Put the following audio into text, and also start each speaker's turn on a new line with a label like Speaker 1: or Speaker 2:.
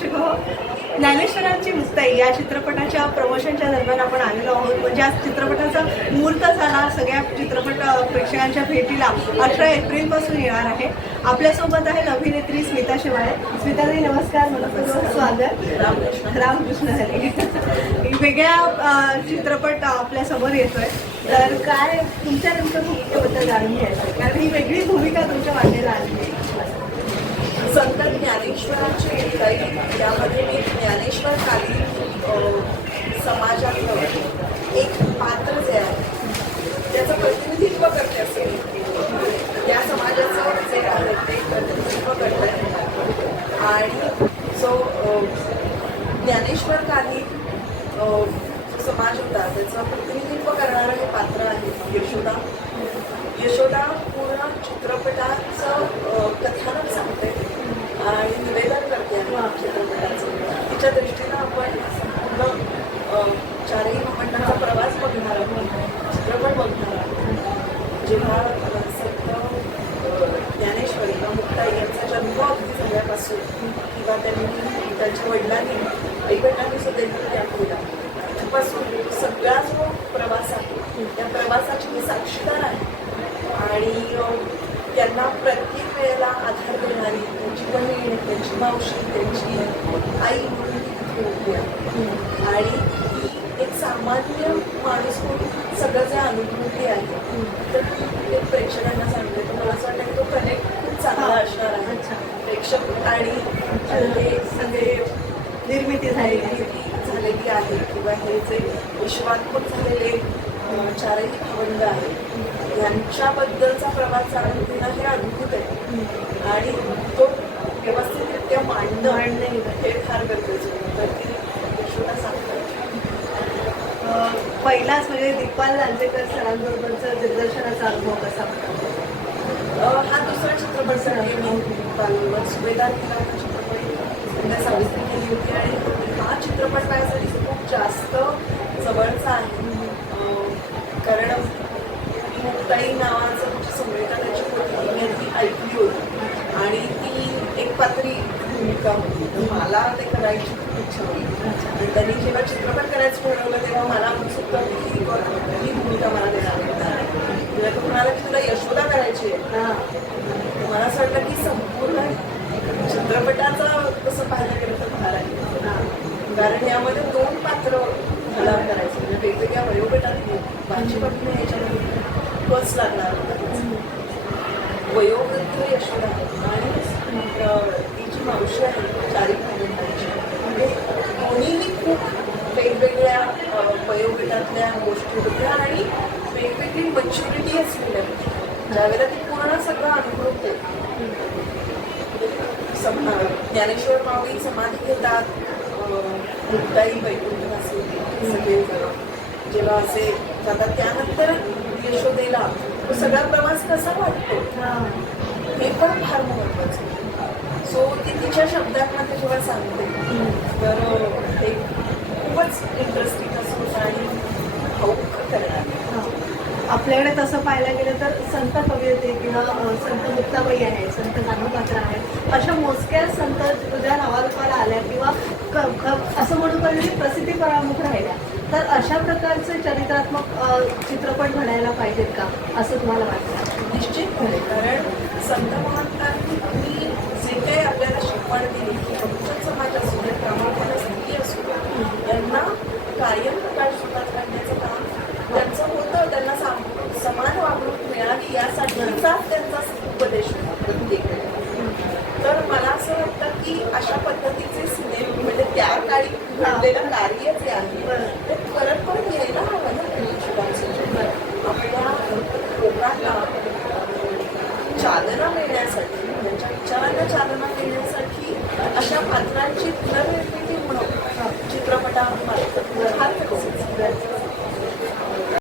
Speaker 1: प्रेक्षक ज्ञानेश्वरांची मुक्ताई या चित्रपटाच्या प्रमोशनच्या दरम्यान आपण आलेलो आहोत. म्हणजे आज चित्रपटाचा मुहूर्त झाला. सगळ्या चित्रपट प्रेक्षकांच्या भेटीला अठरा एप्रिलपासून येणार आहे. आपल्यासोबत आहे अभिनेत्री स्मिता शिवाळे स्मिताताई नमस्कार. मनपूर्वक स्वागत. रामकृष्ण. हरी. वेगळ्या चित्रपट आपल्यासमोर येतोय. तर काय तुमच्या नेमकं भूमिकेबद्दल जाणून घ्यायचं? कारण ही वेगळी भूमिका तुमच्या
Speaker 2: संत ज्ञानेश्वरांची मुक्ताई यामध्ये मी ज्ञानेश्वर काली समाजातलं एक पात्र जे आहे त्याचं प्रतिनिधित्व करते असेल या समाजाचं जे आहे ते प्रतिनिधित्व करते. आणि जो ज्ञानेश्वर काली जो समाज होता त्याचं प्रतिनिधित्व करणारं हे पात्र आहे यशोदा. यशोदा पूर्ण चित्रपटाचं अ, कथानक सांगते आणि निवेदन करते आहे चित्रपटाचं दृष्टीनं आपण संपूर्ण चारही मंडळाचा प्रवास बघणार आहोत. चित्रपट बघणार आहोत. जेव्हा संत ज्ञानेश्वरी किंवा मुक्ताई यांचा जन्म अगदी झाल्यापासून किंवा त्यांनी त्यांच्या वडिलांनी आईवडिलांनी सुद्धा दाखवला तिथपासून सगळा जो प्रवास आहे त्या प्रवासाची मी साक्षीदार आहे. आणि त्यांना प्रत्येक वेळेला आधार देणारी त्यांची बहीण त्यांची मावशी त्यांची आई म्हणून ती आणि ती एक सामान्य माणूस म्हणून सगळं जे अनुभूती आहे तर ती प्रेक्षकांना सांगते तर मला असं वाटतं की तो कनेक्ट खूप चांगला असणार आहे प्रेक्षक आणि हे सगळे
Speaker 1: निर्मिती
Speaker 2: झालेली झालेली आहे किंवा हे जे विश्वात्मक झालेले चारही भावंड आहेत यांच्याबद्दलचा प्रवास जाणून घेणं हे अद्भुत आहे आणि तो व्यवस्थित त्या
Speaker 1: मांडणं आणणं
Speaker 2: हे फार गरजेचं तर ती यशोदा सांगतात.
Speaker 1: पहिलाच म्हणजे दीपाल लांजेकर सरांबरोबरचा दिग्दर्शनाचा अनुभव कसा होता?
Speaker 2: हा दुसरा चित्रपट सर मी दीपालवर सुभेदार केला होता चित्रपट सावित्री केली होती आणि हा चित्रपट माझ्यासाठी खूप जास्त जवळचा आहे. कारण मुक्ताई नावाचं संवेदनाची होती मी ती ऐकली होती. आणि ती एक पात्री भूमिका होती. तर मला ते करायची खूप इच्छा होती. आणि त्यांनी जेव्हा चित्रपट करायचं ठरवलं तेव्हा मला उत्सुकता होती ही भूमिका मला देणार आहे. तेव्हा तो म्हणाला की तुला यशोदा करायची आहे.
Speaker 1: हां.
Speaker 2: मला असं वाटतं की संपूर्ण चित्रपटाचं तसं पाहायला गेलं तर भार आहे.
Speaker 1: हां.
Speaker 2: कारण यामध्ये दोन पात्र मला करायचे. म्हणजे वेगवेगळ्या वयोगटातली माझी बातमी ह्याच्यामध्ये बस लागणार होता. वयोवृद्ध यशोदा आणि मावशी आहे चारी भावंडांची म्हणजे दोन्हीही खूप वेगवेगळ्या वयोगटातल्या गोष्टी होत्या आणि वेगवेगळी मच्युरिटी असलेल्या ज्यावेळेला ती पूर्ण सगळं अनुभवते. ज्ञानेश्वर माऊली समाधी घेतात अं, मुक्ताई वैकुंठवासी सगळे जेव्हा असे जातात त्यानंतर यशोदेला तो सगळा प्रवास कसा वाटतो?
Speaker 1: हे
Speaker 2: पण फार महत्वाचं आहे. ती तिच्या शब्दांमध्ये जेव्हा सांगते. तर ते खूपच इंटरेस्टिंग असं आणि भाऊक करणार.
Speaker 1: आपल्याकडे तसं पाहायला गेलं तर संत कवयित्री किंवा संत मुक्ताबाई आहे संत गानोपात्र आहे. अशा मोजक्या संत तुझ्या नावारूपाला आल्या किंवा असं म्हणू पाहिजे की प्रसिद्धी परामुख राहिल्या. तर अशा प्रकारचे चरित्रात्मक चित्रपट घडायला पाहिजेत का? असं तुम्हाला वाटतं?
Speaker 2: निश्चितपणे. कारण संत महंतांनी जे काही आपल्याला आपण दिली की बहुजन समाज असू दे प्रामुख्याने स्त्री असू दे. यांना कायम प्रकाश करण्याचं काम त्यांचं होतं. त्यांना साम- समान वागणूक मिळावी यासाठीचा त्यांचा उपदेश होता. म्हणजे तर मला असं वाटतं की अशा पद्धतीचे सिनेमे म्हणजे त्या काळी घडलेलं कार्य जे आहे ते परत अशा पात्रांची पुनर्निर्मिती म्हणून चित्रपटा